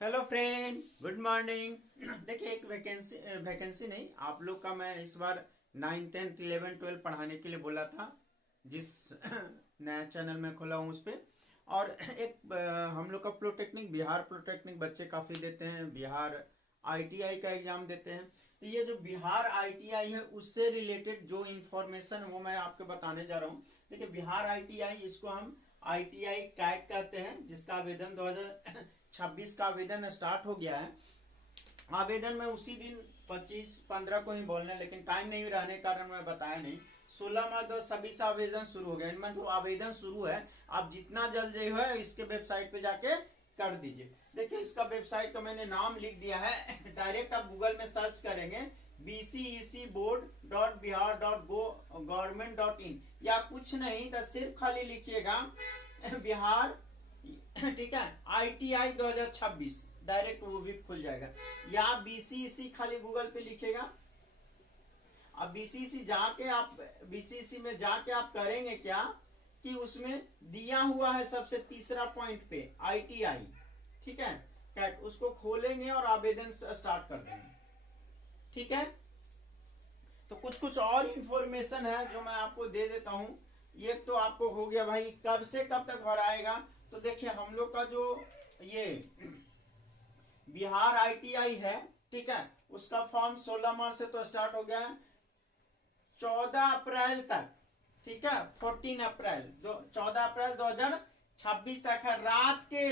Hello friend, good morning. देखिए, एक vacancy नहीं, आप लोग का मैं इस बार 9, 10, 11, 12 पढ़ाने के लिए बोला था, जिस नया चैनल में खोला हूँ उस पर। और एक हम लोग का प्रोटेक्निक, बिहार प्रोटेक्निक बच्चे काफ़ी देते हैं, बिहार आईटीआई का एग्जाम देते हैं। तो ये जो बिहार आईटीआई है उससे रिलेटेड जो इंफॉर्मेशन वो मैं आपको बताने जा रहा हूँ। देखिए, बिहार आईटीआई, इसको हम आईटीआई कैट कहते हैं, जिसका आवेदन 2026 का आवेदन स्टार्ट हो गया है। आवेदन में उसी दिन 25-15 को ही बोलना है, लेकिन टाइम नहीं रहने के कारण मैं बताया नहीं। 16 मार्च 2026 आवेदन शुरू हो गया, मतलब आवेदन शुरू है। आप जितना जल्दी है इसके वेबसाइट पे जाके कर दीजिए। देखिए, इसका वेबसाइट का मैंने नाम लिख दिया है। डायरेक्ट आप गूगल में सर्च करेंगे bcecboard.bihar.gov.in, या कुछ नहीं तो सिर्फ खाली लिखिएगा बिहार, ठीक है, आईटीआई 2026, डायरेक्ट वो भी खुल जाएगा। या बीसीसी खाली गूगल पे लिखेगा। अब बीसीसी में जाके आप करेंगे क्या कि उसमें दिया हुआ है सबसे तीसरा पॉइंट पे आईटीआई, ठीक है, कैट, उसको खोलेंगे और आवेदन स्टार्ट कर देंगे। ठीक है, तो कुछ कुछ और इंफॉर्मेशन है जो मैं आपको दे देता हूँ। ये तो आपको हो गया भाई, कब से कब तक भराएगा। तो देखिए, हम लोग का जो ये बिहार आईटीआई है, ठीक है, उसका फॉर्म 16 मार्च से तो स्टार्ट हो गया है, 14 अप्रैल तक, ठीक है, 14 अप्रैल 14 अप्रैल 2026 तक है। रात के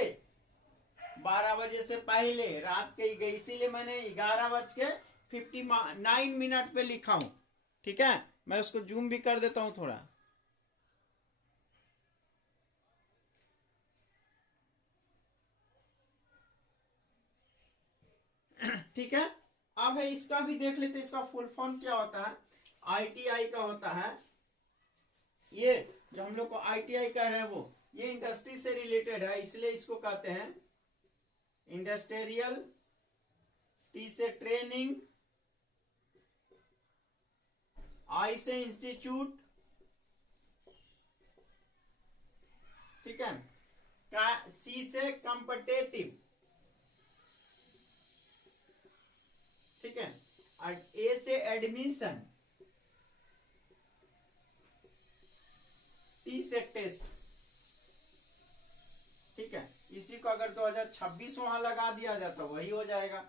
12 बजे से पहले, रात के गई, इसीलिए मैंने 11:59 पे लिखा हूं। ठीक है, मैं उसको जूम भी कर देता हूं थोड़ा। ठीक है, अब है इसका भी देख लेते, इसका फुल फॉर्म क्या होता है। आईटीआई का होता है, ये जो हम लोग को आईटीआई कह रहे हैं वो ये इंडस्ट्री से रिलेटेड है, इसलिए इसको कहते हैं इंडस्ट्रियल, टी से ट्रेनिंग, आई से इंस्टीट्यूट, ठीक है, सी से कॉम्पिटेटिव, ठीक है, और ए से एडमिशन, टी से टेस्ट, ठीक है। इसी को अगर 2026 वहां लगा दिया जाता वही हो जाएगा।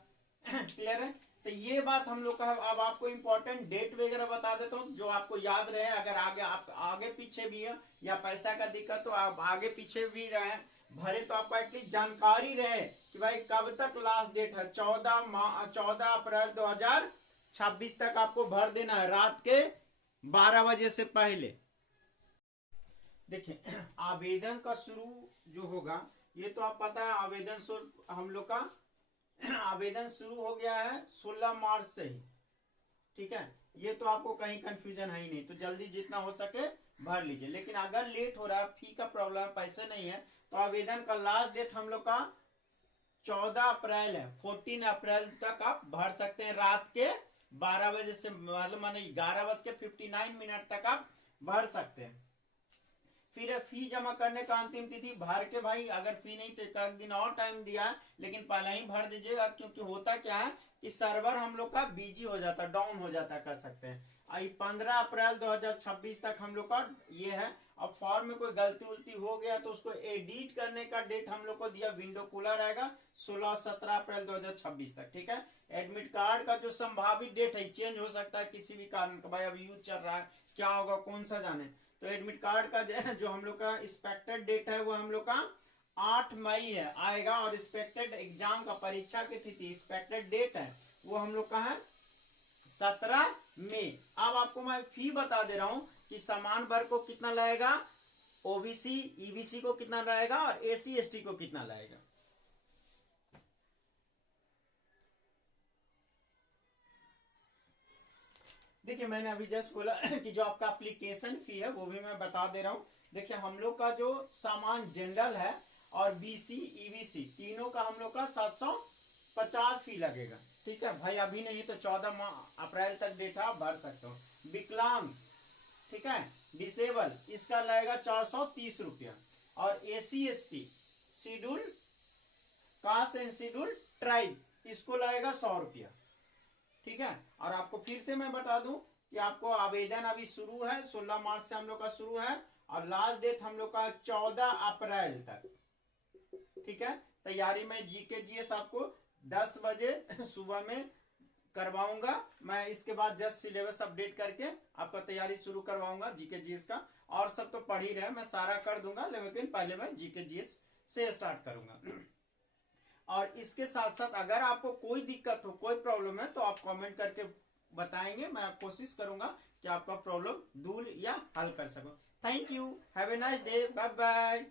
क्लियर है, तो ये बात हम लोग का है। अब आपको इंपॉर्टेंट डेट वगैरह बता देता हूँ जो आपको याद रहे, अगर आगे आप आगे पीछे भी है या पैसा का दिक्कत तो आप आगे पीछे भी रहे भरे, तो आपको एटलीस्ट जानकारी रहे कि भाई कब तक लास्ट डेट है। 14 अप्रैल 2026 तक आपको भर देना है, रात के 12 बजे से पहले। देखिए, आवेदन का शुरू जो होगा, ये तो आप पता है, आवेदन शुरू हम लोग का आवेदन शुरू हो गया है 16 मार्च से ही, ठीक है। ये तो आपको कहीं कंफ्यूजन है ही नहीं, तो जल्दी जितना हो सके भर लीजिए। लेकिन अगर लेट हो रहा है, फी का प्रॉब्लम, पैसे नहीं है, तो आवेदन का लास्ट डेट हम लोग का 14 अप्रैल है। 14 अप्रैल तक आप भर सकते हैं, रात के 12 बजे से, मतलब माने 11:59 तक आप भर सकते हैं। फिर फी जमा करने का अंतिम तिथि भर के, भाई अगर फी नहीं तो एक दिन और टाइम दिया है, लेकिन पहले ही भर दीजिएगा, क्योंकि होता क्या है कि सर्वर हम लोग का बिजी हो जाता है, डाउन हो जाता है, कर सकते हैं। आई 15 अप्रैल 2026 तक हम लोग का ये है। अब फॉर्म में कोई गलती उल्टी हो गया तो उसको एडिट करने का डेट हम लोग को दिया, विंडो खुला रहेगा 16-17 अप्रैल 2026 तक, ठीक है। एडमिट कार्ड का जो संभावित डेट है चेंज हो सकता है किसी भी कारण का, भाई अभी यूज चल रहा है, क्या होगा कौन सा जाने। तो एडमिट कार्ड का जो हम लोग का एक्सपेक्टेड डेट है वो हम लोग का 8 मई है आएगा, और एक्सपेक्टेड एग्जाम का परीक्षा की तिथि, एक्सपेक्टेड डेट है वो हम लोग का है 17 मई। अब आपको मैं फी बता दे रहा हूं कि समान वर्ग को कितना लगेगा, ओबीसी ईबीसी को कितना लगेगा, और एसी एसटी को कितना लगेगा। देखिए, मैंने अभी जस्ट बोला कि जो आपका एप्लीकेशन फी है वो भी मैं बता दे रहा हूँ। देखिए, हम लोग का जो सामान जनरल है और बीसी ईबीसी तीनों का हम लोग का 750 फी लगेगा, ठीक है भाई। अभी नहीं तो 14 अप्रैल तक डेट आप भर सकते हो। विकलांग, ठीक है, डिसेबल, इसका लगेगा 430 रुपया। और AC ST schedule caste and schedule tribe, इसको लगेगा 100 रुपया। ठीक है, और आपको फिर से मैं बता दूं कि आपको आवेदन अभी शुरू है, 16 मार्च से हम लोग का शुरू है और लास्ट डेट हम लोग का 14 अप्रैल तक। ठीक है, तैयारी में जीके जीएस आपको 10 बजे सुबह में करवाऊंगा मैं। इसके बाद जस्ट सिलेबस अपडेट करके आपका तैयारी शुरू करवाऊंगा जीके जीएस का। और सब तो पढ़ ही रहे, मैं सारा कर दूंगा, लेकिन पहले मैं जीके जीएस से स्टार्ट करूंगा। और इसके साथ साथ अगर आपको कोई दिक्कत हो, कोई प्रॉब्लम है, तो आप कमेंट करके बताएंगे, मैं कोशिश करूंगा कि आपका प्रॉब्लम दूर या हल कर सकूं। Thank you, have a nice day, bye bye.